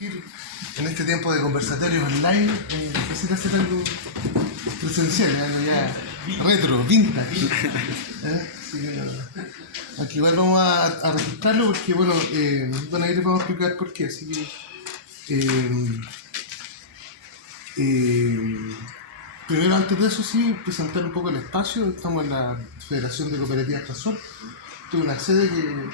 En este tiempo de conversatorios online, necesita hacer algo presencial, algo ya retro, vintage. Así que, aquí igual vamos a registrarlo porque, bueno, ahí les vamos a explicar por qué. Así que, primero, antes de eso, sí, presentar un poco el espacio. Estamos en la Federación de Cooperativas Trasol. Esta es una sede que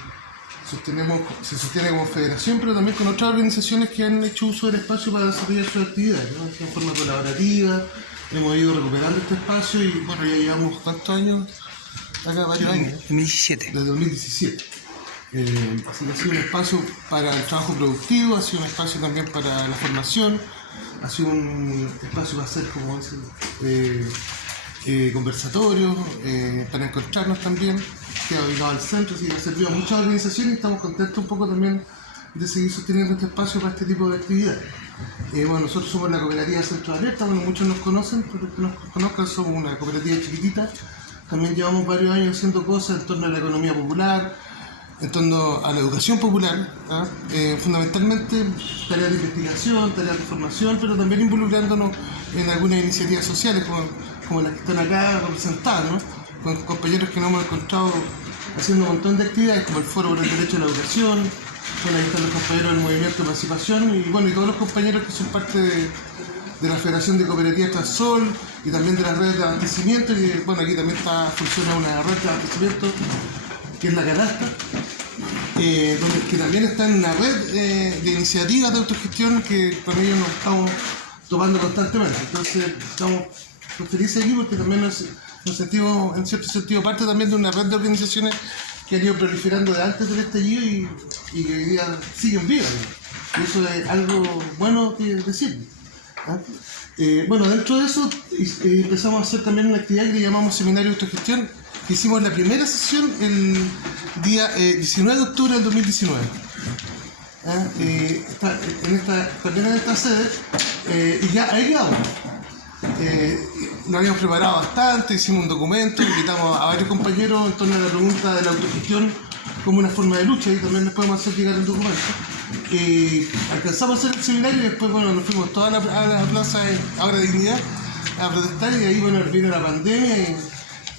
se sostiene como federación, pero también con otras organizaciones que han hecho uso del espacio para desarrollar sus actividades, ¿no? En forma colaborativa. Hemos ido recuperando este espacio y bueno, ya llevamos ¿cuántos años? Acá varios años. 2017. Desde 2017. Así que ha sido un espacio para el trabajo productivo, ha sido un espacio también para la formación, ha sido un espacio para hacer, como conversatorios, para encontrarnos también, que ha ubicado al centro, así que ha servido a muchas organizaciones y estamos contentos un poco también de seguir sosteniendo este espacio para este tipo de actividades. Bueno, nosotros somos la cooperativa Centro de Alerta, bueno, muchos nos conocen, pero que nos conozcan, somos una cooperativa chiquitita. También llevamos varios años haciendo cosas en torno a la economía popular, en torno a la educación popular, fundamentalmente tareas de investigación, tareas de formación, pero también involucrándonos en algunas iniciativas sociales como las que están acá representadas, ¿no? Con compañeros que nos hemos encontrado haciendo un montón de actividades como el Foro por el Derecho a la Educación. Bueno, ahí están los compañeros del Movimiento de Emancipación y bueno, y todos los compañeros que son parte de la Federación de Cooperativas Trasol y también de las redes de abastecimiento, y bueno, aquí también funciona una red de abastecimiento que es la Canasta, que también está en una red de iniciativas de autogestión que con ellos nos estamos tomando constantemente. Entonces estamos felices aquí porque también nos sentimos en cierto sentido parte también de una red de organizaciones que han ido proliferando de antes del estallido y que hoy día siguen vivas, ¿no? Y eso es algo bueno que decir. Bueno, dentro de eso empezamos a hacer también una actividad que le llamamos Seminario de Autogestión, que hicimos la primera sesión el día 19 de octubre del 2019. También en esta sede, y ya ahí quedamos. Nos habíamos preparado bastante, hicimos un documento, invitamos a varios compañeros en torno a la pregunta de la autogestión como una forma de lucha, y también les podemos hacer llegar el documento. Alcanzamos a hacer el seminario y después, bueno, nos fuimos toda a la plaza Ahora Dignidad a protestar, y ahí, bueno, vino la pandemia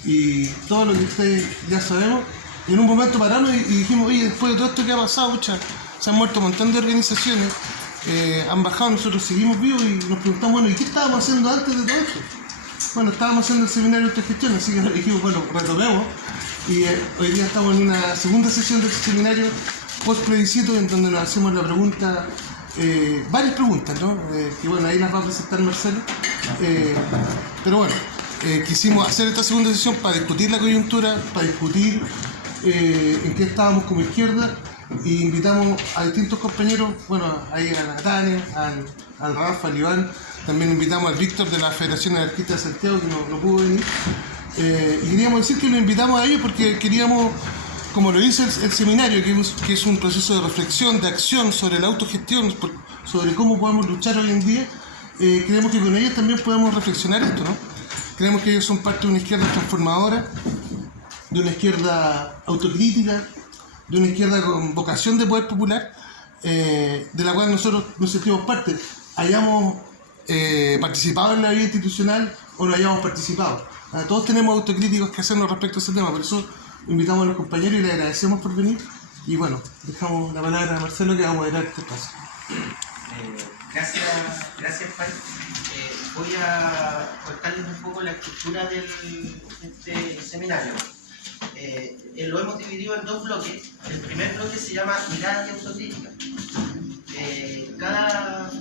y todo lo que ustedes ya sabemos. Y en un momento paramos y dijimos, oye, después de todo esto que ha pasado, muchas, se han muerto un montón de organizaciones, han bajado, nosotros seguimos vivos y nos preguntamos, bueno, ¿y qué estábamos haciendo antes de todo esto? Bueno, estábamos haciendo el seminario de autogestión, así que nos dijimos, bueno, retomemos. Y hoy día estamos en una segunda sesión del seminario post-plebiscito, en donde nos hacemos la pregunta, varias preguntas, ¿no? Que bueno, ahí las va a presentar Marcelo. Pero bueno, quisimos hacer esta segunda sesión para discutir la coyuntura, para discutir en qué estábamos como izquierda, y invitamos a distintos compañeros, bueno, ahí a la Tania, al Rafa, al Iván, también invitamos al Víctor de la Federación Anarquista de Santiago, que no pudo venir. Y queríamos decir que lo invitamos a ellos porque queríamos, como lo dice el seminario, que es un proceso de reflexión, de acción sobre la autogestión, sobre cómo podemos luchar hoy en día, creemos que con ellos también podemos reflexionar esto, ¿no? Creemos que ellos son parte de una izquierda transformadora, de una izquierda autocrítica, de una izquierda con vocación de poder popular, de la cual nosotros nos sentimos parte, hayamos participado en la vida institucional o no hayamos participado. Todos tenemos autocríticos que hacernos respecto a ese tema, por eso invitamos a los compañeros y les agradecemos por venir. Y bueno, dejamos la palabra a Marcelo, que va a moderar este espacio. Gracias, Pai. Voy a contarles un poco la estructura de este seminario. Lo hemos dividido en dos bloques. El primer bloque se llama Mirada y Autocrítica. Cada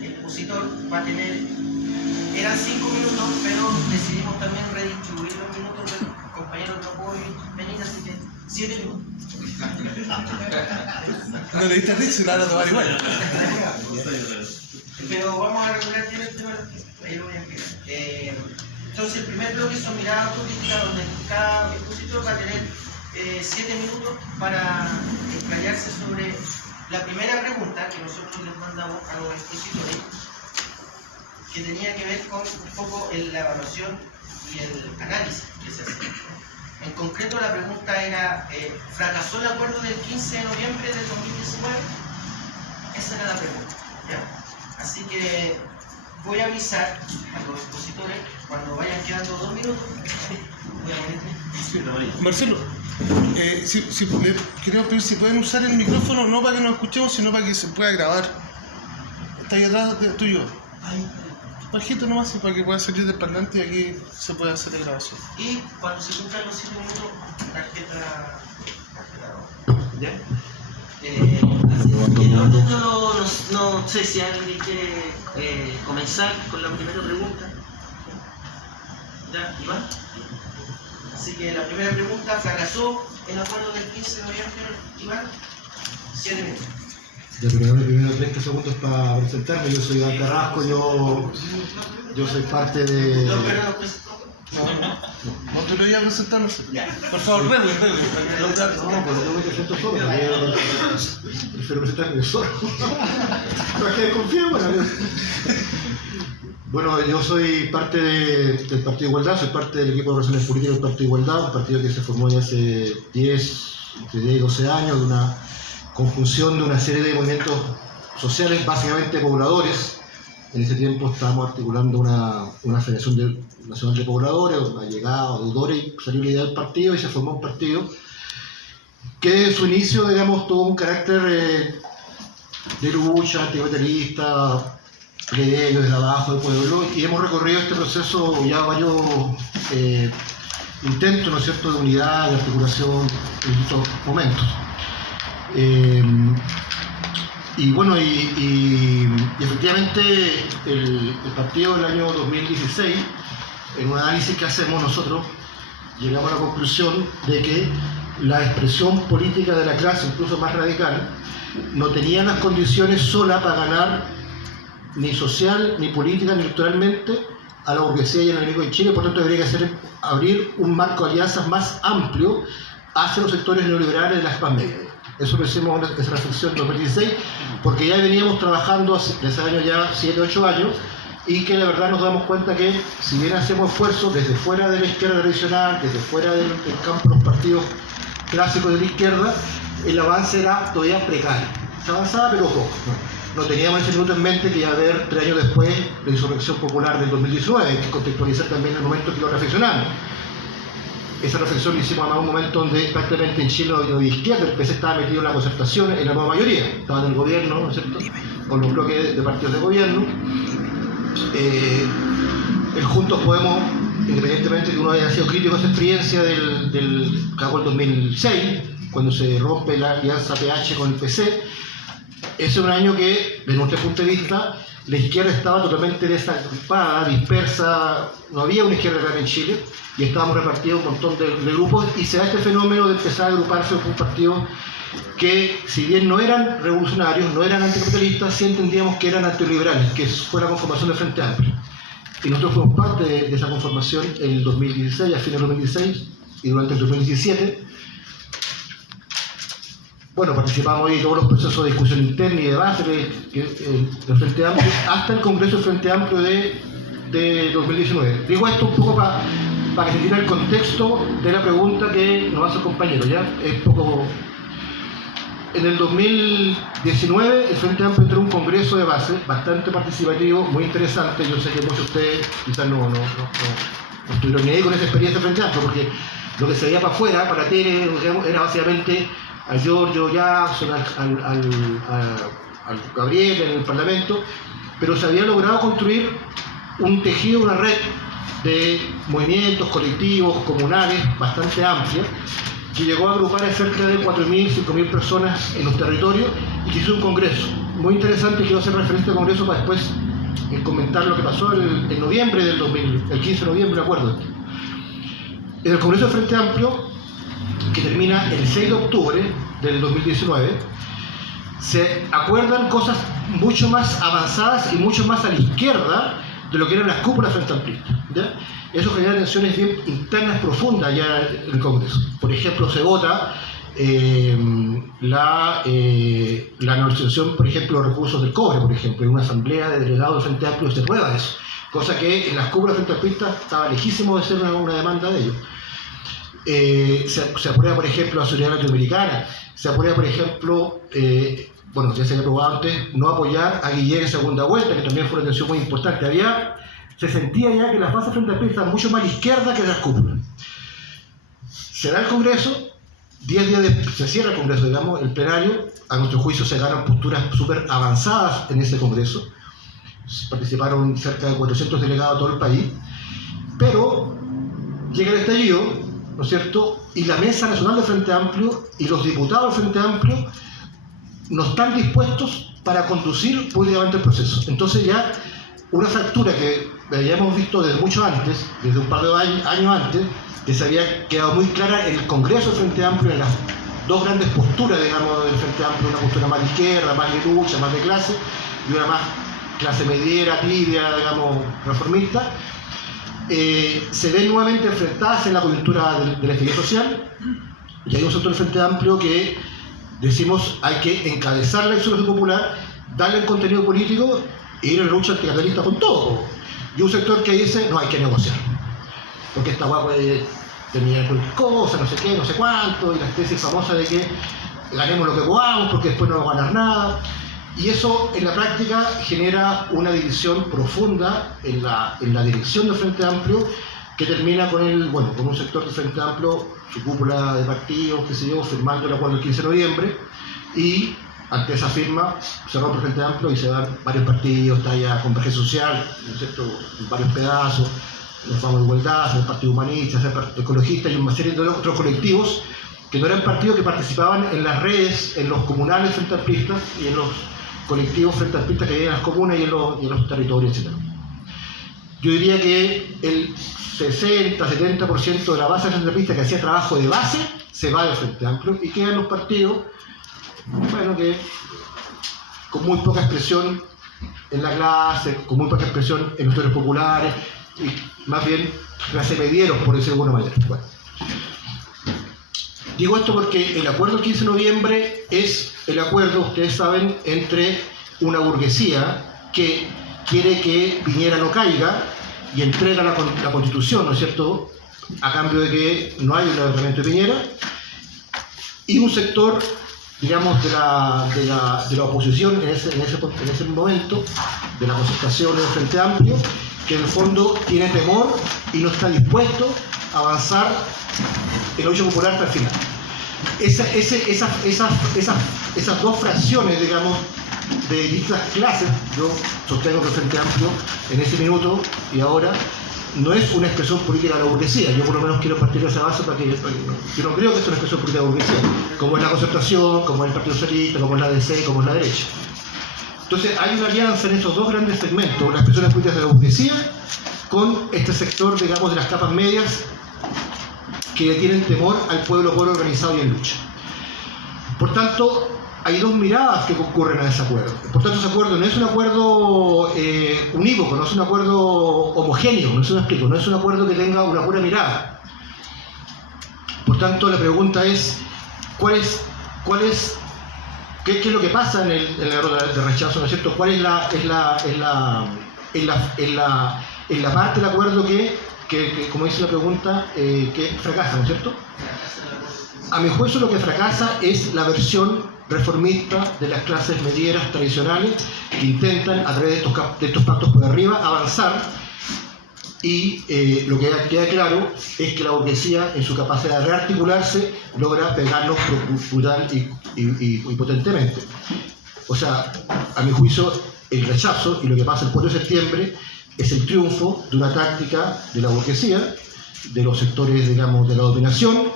expositor va a tener, eran 5 minutos, pero decidimos también redistribuir los minutos. El compañero no pudo venir, así que 7 minutos. No le diste risa y la van a tomar igual. Pero vamos a regular bien el tema, ahí lo voy a explicar. Entonces, el primer bloque son miradas autocríticas, donde cada expositor va a tener 7 minutos para explayarse sobre la primera pregunta que nosotros les mandamos a los expositores, que tenía que ver con un poco la evaluación y el análisis que se hace. En concreto, la pregunta era, ¿fracasó el acuerdo del 15 de noviembre del 2019? Esa era la pregunta. Así que voy a avisar a los expositores cuando vayan quedando 2 minutos. Voy a poner. Marcelo, quería pedir si pueden usar el micrófono, no para que nos escuchemos, sino para que se pueda grabar. Está ahí atrás tuyo. Bajito nomás y para que pueda salir del parlante y aquí se pueda hacer la grabación. Y cuando se cumplan los 7 minutos, tarjeta. ¿Ya? Así que no sé si alguien quiere comenzar con la primera pregunta. ¿Ya, Iván? Así que la primera pregunta: ¿fracasó el acuerdo del 15 de noviembre, Iván? 7 minutos. De primero 30 segundos para presentarme. Yo soy Iván Carrasco, yo soy parte de... No te lo voy a presentar, no sé. Por favor, breve. No, pues yo me presento solo, prefiero presentarme solo. ¿Para qué confío? Bueno, yo soy parte del Partido Igualdad, soy parte del equipo de relaciones políticas del Partido Igualdad, un partido que se formó ya hace entre 10 y 12 años, de una conjunción de una serie de movimientos sociales, básicamente pobladores. En ese tiempo estábamos articulando una Federación Nacional de Pobladores, allegados, deudores, y salió la idea del partido y se formó un partido que en su inicio, digamos, tuvo un carácter de lucha, anticapitalista, plebeyo, desde abajo del pueblo, y hemos recorrido este proceso ya varios intentos, ¿no es cierto?, de unidad, de articulación en distintos momentos. Y bueno, y efectivamente el partido del año 2016, en un análisis que hacemos nosotros, llegamos a la conclusión de que la expresión política de la clase, incluso más radical, no tenía las condiciones sola para ganar ni social, ni política, ni electoralmente a la burguesía y al enemigo en Chile. Por tanto, habría que abrir un marco de alianzas más amplio hacia los sectores neoliberales de las clases medias. Eso lo hicimos en esa reflexión en 2016, porque ya veníamos trabajando desde años ya 7 o 8 años, y que de verdad nos damos cuenta que si bien hacemos esfuerzos desde fuera de la izquierda tradicional, desde fuera del campo de los partidos clásicos de la izquierda, el avance era todavía precario. Se avanzaba pero poco. No teníamos en ese minuto en mente que iba a haber 3 años después la insurrección popular del 2019, hay que contextualizar también el momento que lo reflexionamos. Esa reflexión la hicimos a un momento donde prácticamente en Chile no había izquierda, el PC estaba metido en la concertación en la nueva mayoría, estaba en el gobierno, ¿no es cierto?, con los bloques de partidos de gobierno. El Juntos Podemos, independientemente de que uno haya sido crítico a esa experiencia del cabo del 2006, cuando se rompe la alianza PH con el PC, ese es un año que, desde nuestro punto de vista, la izquierda estaba totalmente desagrupada, dispersa, no había una izquierda real en Chile, y estábamos repartidos un montón de grupos, y se da este fenómeno de empezar a agruparse con un partido que, si bien no eran revolucionarios, no eran anticapitalistas, sí entendíamos que eran antiliberales, que fue la conformación del Frente Amplio. Y nosotros fuimos parte de esa conformación en el 2016, a fines del 2016, y durante el 2017. Bueno, participamos ahí en todos los procesos de discusión interna y debate del Frente Amplio, hasta el Congreso del Frente Amplio de 2019. Digo esto un poco para que se entienda el contexto de la pregunta que nos hace el compañero, ¿ya? Es poco... En el 2019 el Frente Amplio entró en un congreso de base bastante participativo, muy interesante. Yo sé que muchos de ustedes quizás no estuvieron ni ahí con esa experiencia del Frente Amplio, porque lo que se veía para afuera, para tele, era básicamente a Giorgio Jackson, al Gabriel en el Parlamento, pero se había logrado construir un tejido, una red de movimientos colectivos, comunales, bastante amplia, que llegó a agrupar a cerca de 4.000, 5.000 personas en los territorios, y que hizo un congreso muy interesante. Quiero hacer referencia al congreso para después comentar lo que pasó en noviembre del 2000, el 15 de noviembre, me acuerdo. En el Congreso del Frente Amplio, que termina el 6 de octubre del 2019, se acuerdan cosas mucho más avanzadas y mucho más a la izquierda de lo que eran las cúpulas frente amplistas, ¿ya? Eso genera tensiones bien internas profundas ya en el Congreso. Por ejemplo, se vota la negociación, por ejemplo, de los recursos del cobre, por ejemplo, en una asamblea de delegados del Frente Amplio se prueba eso, cosa que en las cúpulas frente amplistas estaba lejísimo de ser una demanda de ellos. Se aprueba, por ejemplo, la solidaridad latinoamericana, se aprueba, por ejemplo, bueno, ya se había aprobado antes, no apoyar a Guillén en segunda vuelta, que también fue una tensión muy importante. Se sentía ya que las bases frente al PRI estaban mucho más a la izquierda que las cúpulas. Se da el Congreso, 10 días después se cierra el Congreso, digamos, el plenario. A nuestro juicio se ganan posturas súper avanzadas en ese Congreso. Participaron cerca de 400 delegados de todo el país. Pero llega el estallido, ¿no es cierto? Y la Mesa Nacional de Frente Amplio y los diputados del Frente Amplio no están dispuestos para conducir políticamente el proceso. Entonces ya una fractura que habíamos visto desde mucho antes, desde un par de años antes, que se había quedado muy clara en el Congreso del Frente Amplio, en las dos grandes posturas, digamos, del Frente Amplio, una postura más de izquierda, más de lucha, más de clase, y una más clase mediera, tibia, digamos, reformista, se ven nuevamente enfrentadas en la coyuntura de la equidad social, y hay un sector del Frente Amplio que decimos hay que encabezar la insurrección popular, darle el contenido político e ir a la lucha anticapitalista con todo. Y un sector que dice, no, hay que negociar, porque esta guapa puede terminar cualquier cosa, no sé qué, no sé cuánto, y la tesis famosa de que ganemos lo que podamos porque después no vamos a ganar nada. Y eso en la práctica genera una división profunda en la dirección del Frente Amplio, que termina con un sector del Frente Amplio, su cúpula de partidos, qué sé yo, firmando el acuerdo el 15 de noviembre, y ante esa firma se rompe el Frente Amplio y se dan varios partidos, está ya Convergencia Social, ¿no es cierto?, en varios pedazos, nos vamos a Igualdad, el Partido Humanista, el Partido Ecologista y una serie de otros colectivos que no eran partidos que participaban en las redes, en los comunales frente amplistas y en los colectivos frente amplistas que hay en las comunas y en los territorios, etc. Yo diría que el 60-70% de la base frente amplista que hacía trabajo de base se va del Frente Amplio y quedan los partidos, bueno, que con muy poca expresión en la clase, con muy poca expresión en los sectores populares, y más bien clase medieros, por decirlo de alguna manera. Bueno. Digo esto porque el acuerdo del 15 de noviembre es el acuerdo, ustedes saben, entre una burguesía que quiere que Piñera no caiga y entrega la Constitución, ¿no es cierto?, a cambio de que no haya un levantamiento de Piñera, y un sector, digamos, de la oposición en ese momento, de la concertación del Frente Amplio, que en el fondo tiene temor y no está dispuesto a avanzar en la lucha popular hasta el final. Esas dos fracciones, digamos, de distintas clases, yo sostengo que el Frente Amplio en ese minuto y ahora no es una expresión política de la burguesía. Yo por lo menos quiero partir de esa base para que yo no creo que es una expresión política de la burguesía, como es la Concertación, como es el Partido Socialista, como es la DC, como es la derecha. Entonces hay una alianza en esos dos grandes segmentos, las expresiones políticas de la burguesía con este sector, digamos, de las capas medias que le tienen temor al pueblo organizado y en lucha. Por tanto, hay dos miradas que concurren a ese acuerdo. Por tanto, ese acuerdo no es un acuerdo unívoco, no es un acuerdo homogéneo, no es un acuerdo que tenga una pura mirada. Por tanto, la pregunta es, ¿qué es lo que pasa en la derrota de rechazo, ¿no es cierto? ¿Cuál es la parte del acuerdo que como dice la pregunta, que fracasa, ¿no es cierto? A mi juicio lo que fracasa es la versión reformista de las clases medieras tradicionales que intentan, a través de estos pactos por arriba, avanzar, y lo que queda claro es que la burguesía, en su capacidad de rearticularse, logra pegarnos brutal y potentemente. O sea, a mi juicio, el rechazo y lo que pasa el 4 de septiembre es el triunfo de una táctica de la burguesía, de los sectores, digamos, de la dominación,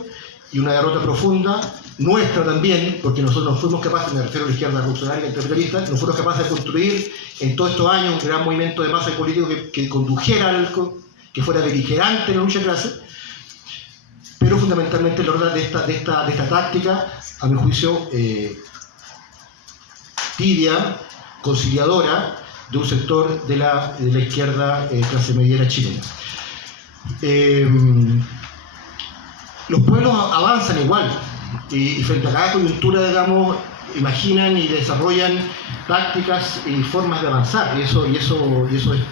y una derrota profunda, nuestra también, porque nosotros no fuimos capaces, me refiero a la izquierda revolucionaria y capitalista, no fuimos capaces de construir en todos estos años un gran movimiento de masa político que condujera, que fuera beligerante en la lucha de clase, pero fundamentalmente la verdad de esta táctica, a mi juicio, tibia, conciliadora, de un sector de la izquierda clase mediera chilena. Los pueblos avanzan igual y frente a cada coyuntura, digamos, imaginan y desarrollan tácticas y formas de avanzar, y eso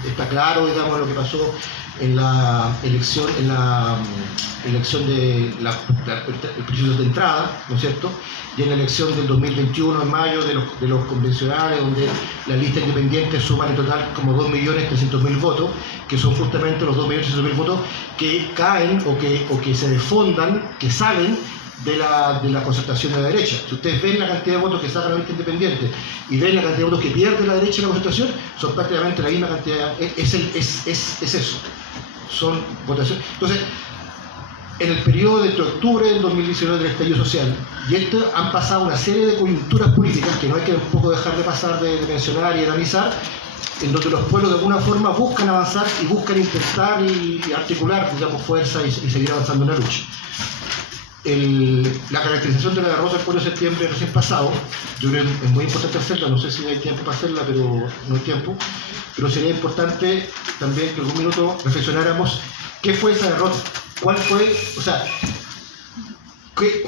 está claro, digamos, lo que pasó en la elección de el proceso de entrada, ¿no es cierto? Y en la elección del 2021, en mayo, de los convencionales, donde la lista independiente suman en total como 2.300.000 votos, que son justamente los 2.300.000 votos que caen o que se desfondan, que salen de la concertación de la derecha. Si ustedes ven la cantidad de votos que saca la lista independiente y ven la cantidad de votos que pierde la derecha en la concertación, son prácticamente la misma cantidad. Es eso. Son votaciones. Entonces, en el periodo de octubre del 2019 del estallido social, y esto han pasado una serie de coyunturas políticas que no hay que un poco dejar de pasar de mencionar y analizar, en donde los pueblos de alguna forma buscan avanzar y buscan intentar y articular, digamos, fuerza y seguir avanzando en la lucha. La caracterización de la derrota del 4 de septiembre recién pasado, yo creo que es muy importante hacerla, no sé si hay tiempo para hacerla, pero no hay tiempo, pero sería importante también que en algún minuto reflexionáramos qué fue esa derrota, cuál fue, o sea, qué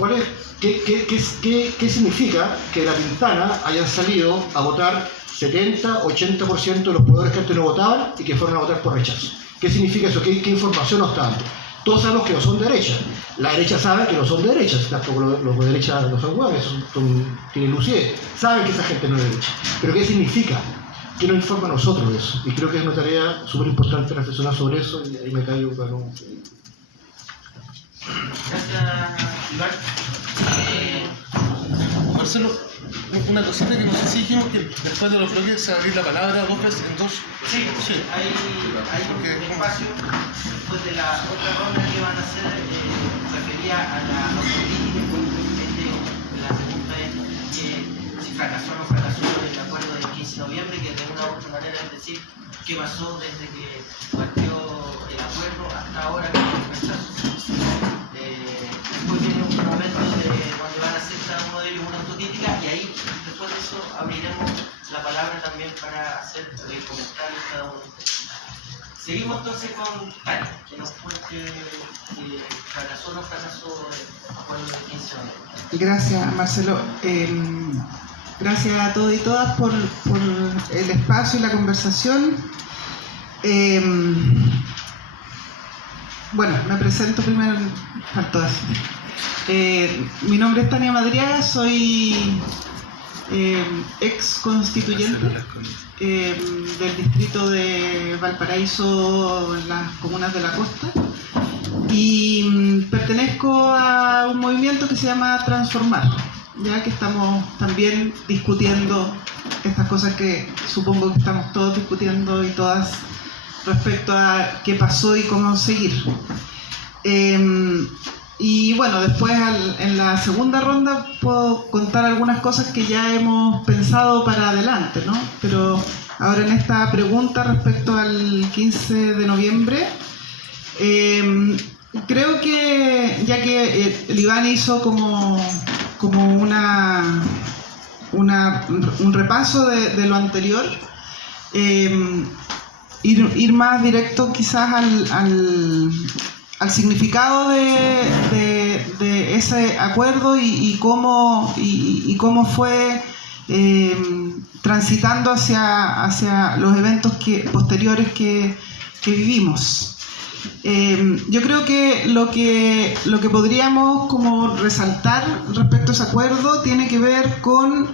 significa que de La Pintana hayan salido a votar 70-80% de los pobladores que antes no votaban y que fueron a votar por rechazo. ¿Qué significa eso? ¿Qué información nos está dando? Todos sabemos que no son de derecha. La derecha sabe que no son de derecha. Tampoco los de derecha no son hueones, tienen lucidez. Saben que esa gente no es de derecha. Pero ¿qué significa? ¿Qué nos informa a nosotros de eso? Y creo que es una tarea súper importante reflexionar sobre eso. Y ahí me callo para no... Gracias, Iván. Marcelo, una cosita que no sé si dijimos que después de los bloques se va a abrir la palabra dos veces en dos. Sí, hay un espacio después de la otra ronda que van a hacer refería a la autocrítica. La pregunta es que si fracasó o no fracasó el acuerdo del 15 de noviembre, que de una u otra manera es decir qué pasó desde que partió el acuerdo hasta ahora que el rechazo. Después viene un momento donde van a hacer cada uno de ellos una autocrítica y ahí después de eso abriremos la palabra también para hacer comentarios cada uno de ustedes. Seguimos entonces con Tania, que nos cuente fracasó o no fracasó el acuerdo del 15 de noviembre. Gracias, Marcelo. Gracias a todos y todas por el espacio y la conversación. Bueno, me presento primero, faltó así. Mi nombre es Tania Madriaga, soy ex constituyente del distrito de Valparaíso, en las comunas de la costa, y pertenezco a un movimiento que se llama Transformar, ya que estamos también discutiendo estas cosas que supongo que estamos todos discutiendo y todas respecto a qué pasó y cómo seguir. Y bueno, después en la segunda ronda puedo contar algunas cosas que ya hemos pensado para adelante, ¿no? Pero ahora en esta pregunta respecto al 15 de noviembre, creo que ya que el Iván hizo como un repaso de lo anterior, ir más directo quizás al significado de ese acuerdo y cómo fue transitando hacia los eventos posteriores que vivimos. Yo creo que lo que podríamos como resaltar respecto a ese acuerdo tiene que ver con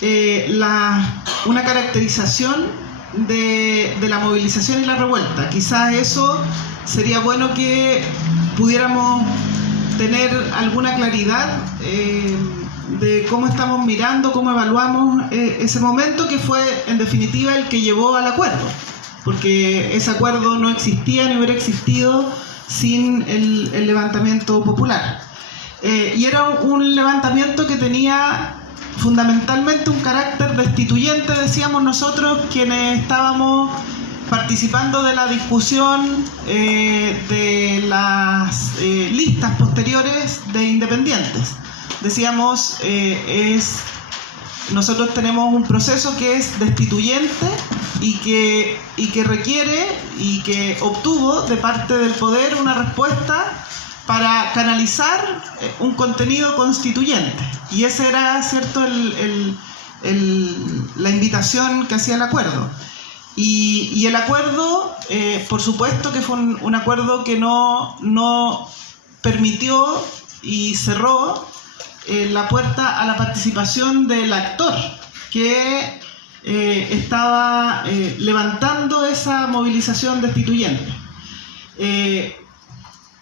una caracterización de la movilización y la revuelta. Quizás eso sería bueno que pudiéramos tener alguna claridad de cómo estamos mirando, cómo evaluamos ese momento que fue en definitiva el que llevó al acuerdo, porque ese acuerdo no existía ni hubiera existido sin el levantamiento popular. Y era un levantamiento que tenía fundamentalmente un carácter destituyente, decíamos nosotros, quienes estábamos participando de la discusión de las listas posteriores de independientes. Decíamos, nosotros tenemos un proceso que es destituyente y que requiere y que obtuvo de parte del poder una respuesta para canalizar un contenido constituyente. Y esa era, ¿cierto?, la invitación que hacía el acuerdo. Y el acuerdo, por supuesto que fue un acuerdo que no permitió y cerró la puerta a la participación del actor que estaba levantando esa movilización destituyente.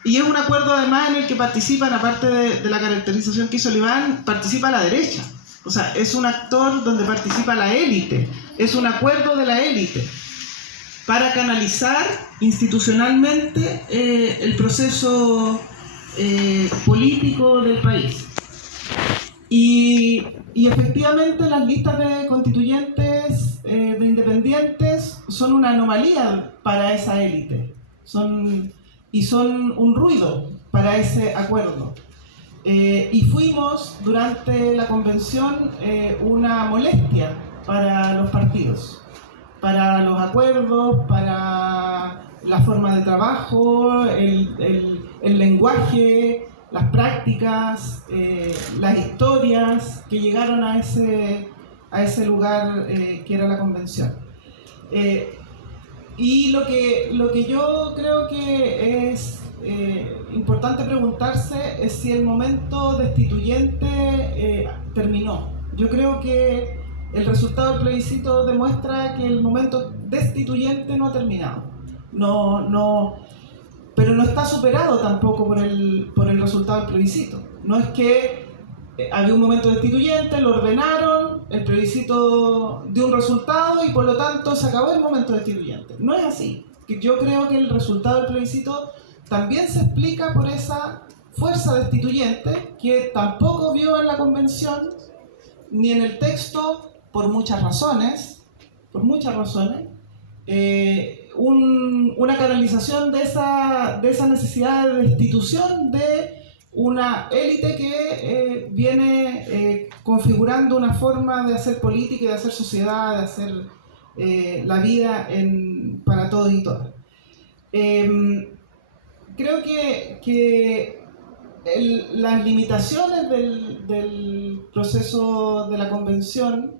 Y es un acuerdo además en el que participan, aparte de la caracterización que hizo el Iván, participa la derecha. O sea, es un actor donde participa la élite, es un acuerdo de la élite para canalizar institucionalmente el proceso político del país. Y efectivamente las listas de constituyentes, de independientes, son una anomalía para esa élite. Son un ruido para ese acuerdo. Y fuimos durante la convención una molestia para los partidos, para los acuerdos, para la forma de trabajo, el lenguaje, las prácticas, las historias que llegaron a ese lugar que era la convención. Y lo que yo creo que es importante preguntarse es si el momento destituyente terminó. Yo creo que el resultado del plebiscito demuestra que el momento destituyente no ha terminado. Pero no está superado tampoco por el resultado del plebiscito. No es que había un momento destituyente, lo ordenaron, el plebiscito dio un resultado y por lo tanto se acabó el momento destituyente. No es así. Yo creo que el resultado del plebiscito también se explica por esa fuerza destituyente que tampoco vio en la convención ni en el texto, por muchas razones, una canalización de esa necesidad de destitución de una élite que viene configurando una forma de hacer política y de hacer sociedad, de hacer la vida para todos y todas. Creo que las limitaciones del proceso de la convención,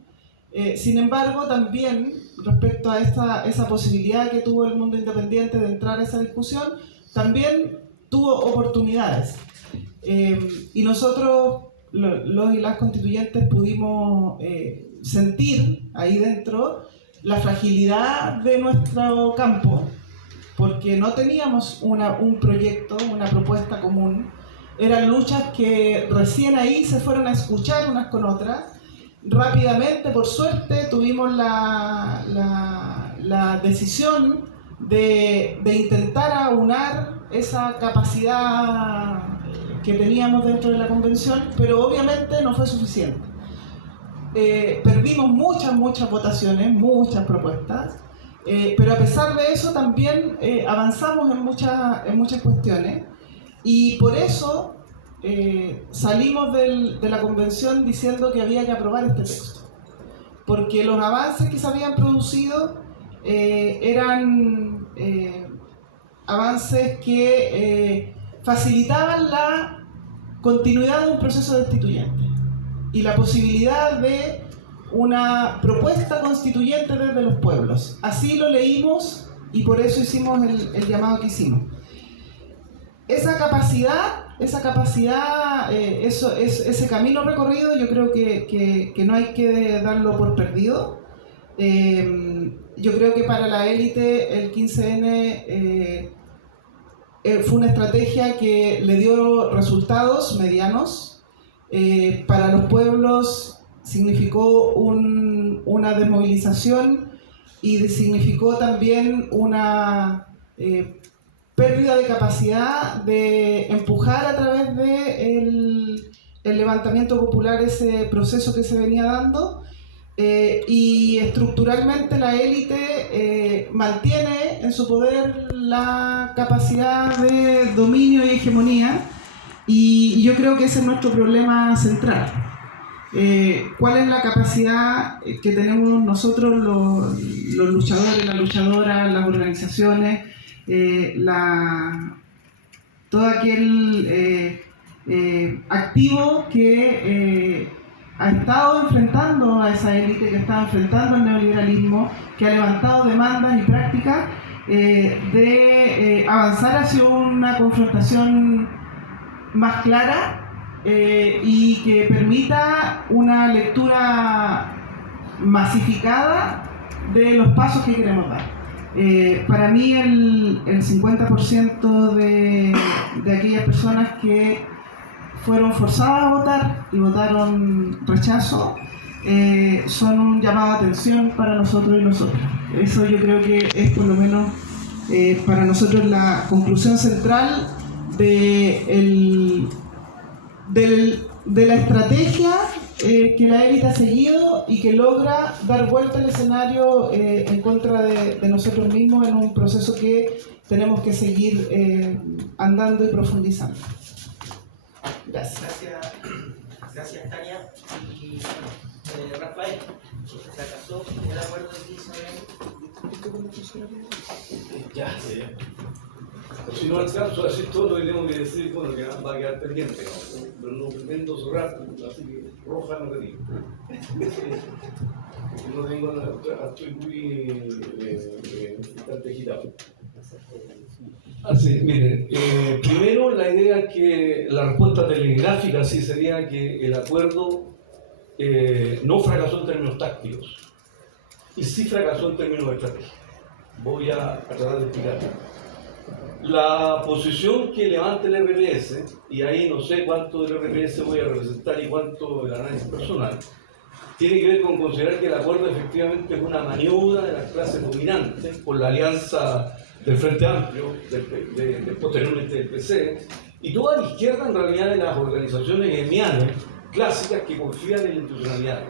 sin embargo, también respecto a esa posibilidad que tuvo el mundo independiente de entrar a esa discusión, también tuvo oportunidades. Y nosotros, los y las constituyentes, pudimos sentir ahí dentro la fragilidad de nuestro campo, porque no teníamos un proyecto, una propuesta común. Eran luchas que recién ahí se fueron a escuchar unas con otras. Rápidamente, por suerte, tuvimos la decisión de intentar aunar esa capacidad que teníamos dentro de la convención, pero obviamente no fue suficiente. Perdimos muchas votaciones, muchas propuestas, pero a pesar de eso también avanzamos en muchas cuestiones, y por eso salimos de la convención diciendo que había que aprobar este texto, porque los avances que se habían producido eran avances que facilitaban la continuidad de un proceso destituyente y la posibilidad de una propuesta constituyente desde los pueblos. Así lo leímos y por eso hicimos el llamado que hicimos. Esa capacidad, ese camino recorrido, yo creo que no hay que darlo por perdido. Yo creo que para la élite el 15N fue una estrategia que le dio resultados medianos. Para los pueblos significó una desmovilización y significó también una pérdida de capacidad de empujar a través del levantamiento popular ese proceso que se venía dando. Y estructuralmente la élite mantiene en su poder la capacidad de dominio y hegemonía, y yo creo que ese es nuestro problema central. ¿Cuál es la capacidad que tenemos nosotros, los luchadores, las luchadoras, las organizaciones, todo aquel activo que ha estado enfrentando a esa élite, que ha estado enfrentando al neoliberalismo, que ha levantado demandas y prácticas de avanzar hacia una confrontación más clara y que permita una lectura masificada de los pasos que queremos dar. Para mí el 50% de aquellas personas que fueron forzadas a votar y votaron rechazo son un llamado de atención para nosotros y nosotras. Eso yo creo que es por lo menos para nosotros la conclusión central de la estrategia que la élite ha seguido y que logra dar vuelta al escenario en contra de nosotros mismos en un proceso que tenemos que seguir andando y profundizando. Gracias. Gracias Tania. Y Rafael, fracasó el acuerdo del 15 de Ya, si no alcanzo a decir todo lo que tengo que decir, bueno, que va a quedar pendiente, ¿no? Pero no pretendo cerrar, así que roja no te digo. No tengo nada, estoy muy bastante agitado. Así, miren, primero la idea es que la respuesta telegráfica sí sería que el acuerdo no fracasó en términos tácticos y sí fracasó en términos de estrategia. Voy a tratar de explicar. La posición que levanta el RPS, y ahí no sé cuánto del RPS voy a representar y cuánto del análisis personal, tiene que ver con considerar que el acuerdo efectivamente es una maniobra de las clases dominantes por la alianza del Frente Amplio, posteriormente del PC, y toda la izquierda en realidad de las organizaciones gremiales clásicas que confían en la institucionalidad,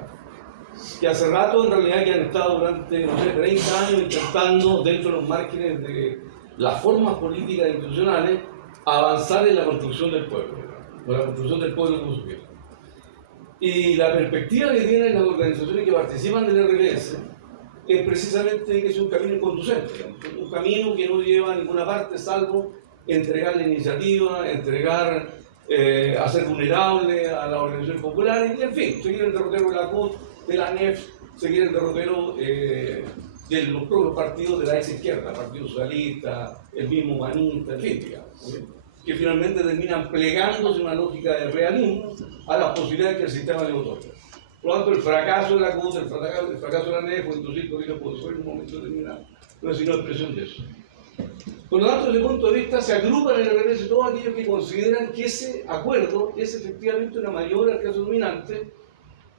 que hace rato en realidad que han estado durante, no sé, 30 años intentando dentro de los márgenes de las formas políticas e institucionales avanzar en la construcción del pueblo, o la construcción del pueblo como sujeto. Y la perspectiva que tienen las organizaciones que participan del RPS es precisamente que es un camino inconducente, un camino que no lleva a ninguna parte salvo entregar la iniciativa, hacer vulnerable a las organizaciones populares y en fin, seguir el derrotero de la CUT, de la NEF, seguir el derrotero de los propios partidos de la ex izquierda, Partido Socialista, el mismo Humanista, en fin, digamos, que finalmente terminan plegándose en una lógica de realismo a las posibilidades que el sistema le otorga. Por lo tanto, el fracaso de la CUT, el fracaso de la NEF, o inducir políticos puede ser en un momento determinado, no es sino expresión de eso. Por lo tanto, desde el punto de vista, se agrupan en el RPS todos aquellos que consideran que ese acuerdo es efectivamente una maniobra de la clase dominante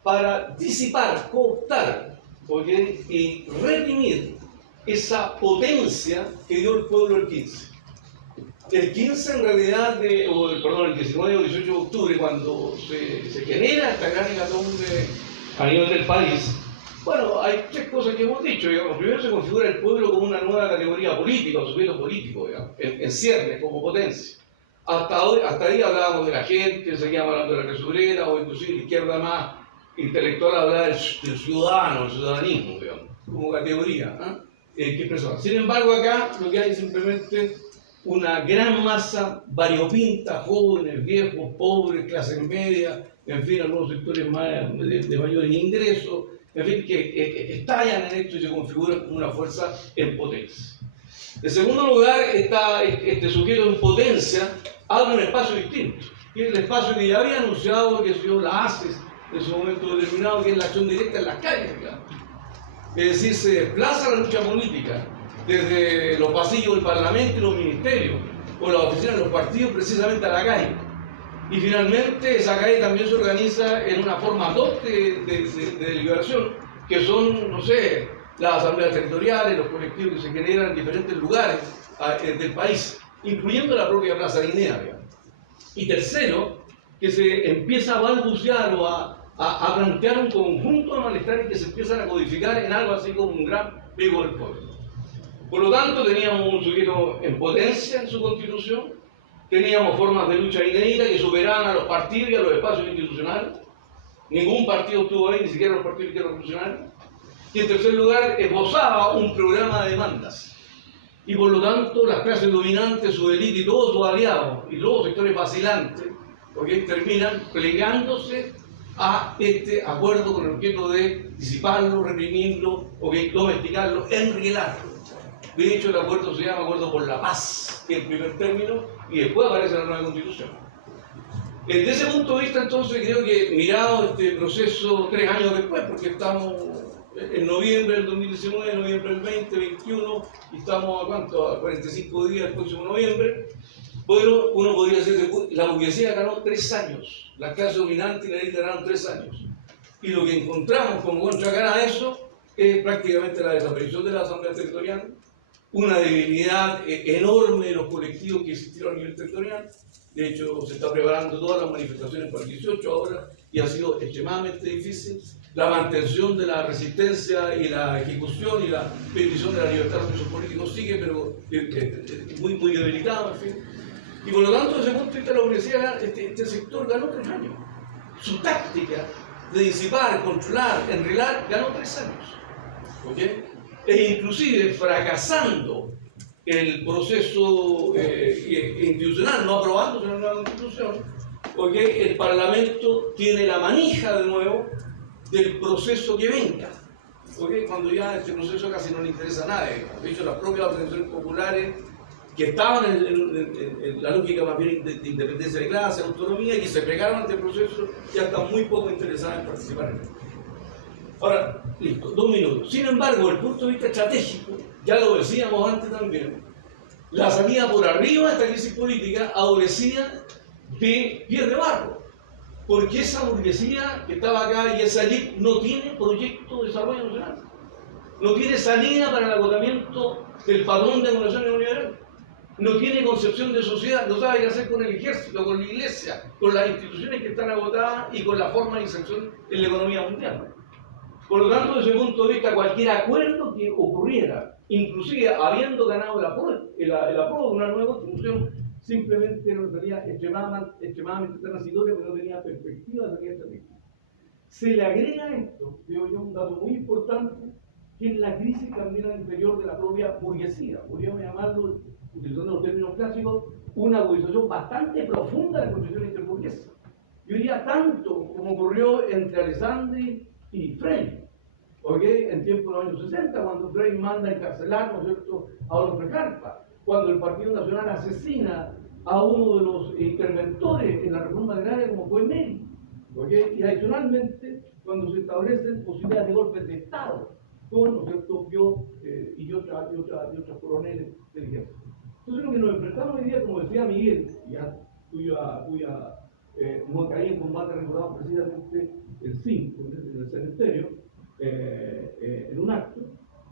para disipar, cooptar y reprimir esa potencia que dio el pueblo el 15. El 15 en realidad, el 19 o 18 de octubre, cuando se genera esta gran hecatombe a nivel del país, bueno, hay tres cosas que hemos dicho. Digamos. Primero, se configura el pueblo como una nueva categoría política, o sujeto político, digamos, en ciernes, como potencia. Hasta ahí hablábamos de la gente, seguíamos hablando de la clase obrera, o inclusive la izquierda más intelectual hablaba del ciudadano, el ciudadanismo, digamos, como categoría que expresaba. Sin embargo, acá lo que hay es simplemente una gran masa variopinta, jóvenes, viejos, pobres, clase media, en fin, algunos sectores más de mayores ingresos, en fin, que estallan en esto y se configuran como una fuerza en potencia. En segundo lugar, este sujeto en potencia abre un espacio distinto, que es el espacio que ya había anunciado que se dio la ACES en su momento determinado, que es la acción directa en las calles, digamos. Es decir, se desplaza la lucha política desde los pasillos del Parlamento y los ministerios, o las oficinas de los partidos, precisamente a la calle. Y finalmente esa calle también se organiza en una forma ad hoc de deliberación, que son, no sé, las asambleas territoriales, los colectivos que se generan en diferentes lugares del país, incluyendo la propia Plaza Guinea, digamos. Y tercero, que se empieza a balbucear o a plantear un conjunto de malestares que se empiezan a codificar en algo así como un gran ego del pueblo. Por lo tanto, teníamos un sujeto en potencia en su constitución, teníamos formas de lucha inéditas que superaban a los partidos y a los espacios institucionales. Ningún partido estuvo ahí, ni siquiera los partidos revolucionarios. Y en tercer lugar, esbozaba un programa de demandas. Y por lo tanto, las clases dominantes, su élite y todos sus aliados, y todos los sectores vacilantes, porque terminan plegándose a este acuerdo con el objeto de disiparlo, reprimirlo, domesticarlo, enrielarlo. De hecho, el acuerdo se llama Acuerdo por la Paz, que es el primer término, y después aparece la nueva Constitución. Desde ese punto de vista, entonces, creo que mirado este proceso 3 años después, porque estamos en noviembre del 2019, noviembre del 2021, y estamos a cuánto, a 45 días del próximo noviembre, bueno, uno podría decir que la burguesía ganó 3 años, la clase dominante y la élite ganaron 3 años. Y lo que encontramos como contracara a eso es prácticamente la desaparición de la Asamblea Territorial, una debilidad enorme de los colectivos que existieron a nivel territorial. De hecho, se está preparando todas las manifestaciones para el 18 ahora y ha sido extremadamente difícil. La mantención de la resistencia y la ejecución y la bendición de la libertad de los presos políticos sigue, pero muy debilitado, en fin. Y por lo tanto, desde ese punto de vista, la universidad, este sector ganó 3 años. Su táctica de disipar, controlar, enrelar, ganó 3 años. ¿Okay? E inclusive fracasando el proceso institucional, no aprobándose una nueva constitución, porque el Parlamento tiene la manija de nuevo del proceso que venga. ¿Okay? Cuando ya este proceso casi no le interesa a nadie. De hecho, las propias organizaciones populares que estaban en la lógica más bien de independencia de clase, autonomía, que se pegaron ante el proceso, ya están muy poco interesadas en participar en él. Ahora, listo, 2 minutos. Sin embargo, desde el punto de vista estratégico, ya lo decíamos antes también, la salida por arriba de esta crisis política adolecía de pies de barro, porque esa burguesía que estaba acá y esa allí no tiene proyecto de desarrollo nacional, no tiene salida para el agotamiento del padrón de acumulación neoliberal, no tiene concepción de sociedad, no sabe qué hacer con el ejército, con la iglesia, con las instituciones que están agotadas y con la forma de inserción en la economía mundial. Por lo tanto, desde ese punto de vista, cualquier acuerdo que ocurriera, inclusive habiendo ganado el apruebo de una nueva constitución, simplemente no sería extremadamente transitorio, porque no tenía perspectiva de salida estratégica. Se le agrega a esto, digo yo, un dato muy importante, que es la crisis también al interior de la propia burguesía. Podríamos llamarlo, utilizando los términos clásicos, una agudización bastante profunda de la concepción interburguesa. Yo diría tanto como ocurrió entre Alessandri y Frey, ¿okay? En tiempos de los años 60, cuando Frey manda encarcelar, ¿no es cierto?, a Adolfo Carpa, cuando el Partido Nacional asesina a uno de los interventores en la reforma agraria como fue Neri, ¿okay? Y adicionalmente cuando se establecen posibilidades de golpes de Estado con, ¿no es cierto?, yo y otros coroneles del ejército. Entonces lo que nos enfrentamos hoy día, como decía Miguel, ya cuya caí en combate recordado precisamente el 5 en el cementerio, en un acto.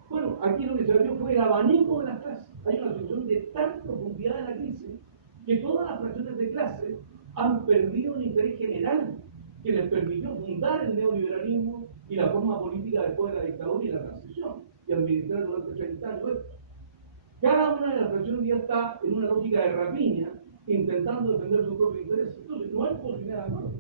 Bueno, aquí lo que se vio fue el abanico de las clases. Hay una situación de tal profundidad de la crisis que todas las fracciones de clase han perdido un interés general que les permitió fundar el neoliberalismo y la forma política después de la dictadura y la transición, y administrar durante 30 años esto. Cada una de las fracciones ya está en una lógica de rapiña, intentando defender sus propios intereses. Entonces, no hay posibilidad de acuerdo.